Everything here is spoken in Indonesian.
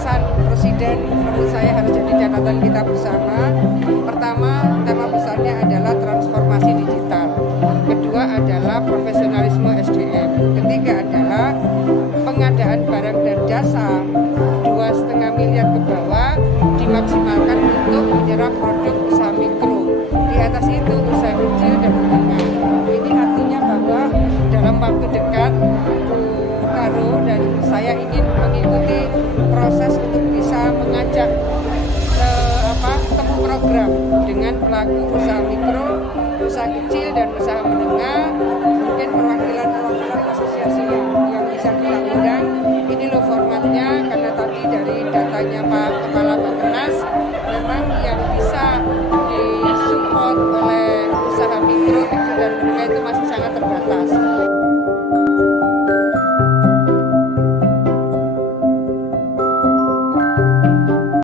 pesan Presiden menurut saya harus jadi catatan kita bersama. Pertama, tema besarnya adalah transformasi digital. Kedua adalah profesionalisme SDM. Ketiga adalah pengadaan barang dan jasa 2,5 miliar ke bawah dimaksimalkan untuk menyerap produk usaha mikro. Di atas itu usaha kecil dan menengah. Ini artinya bahwa dalam waktu dekat Karo dan saya ingin mengikuti proses untuk bisa mengajak temu program dengan pelaku usaha mikro, usaha kecil dan usaha menengah, mungkin perwakilan asosiasi yang bisa kita undang. Ini loh formatnya, karena tadi dari datanya Pak Kepala Bappenas memang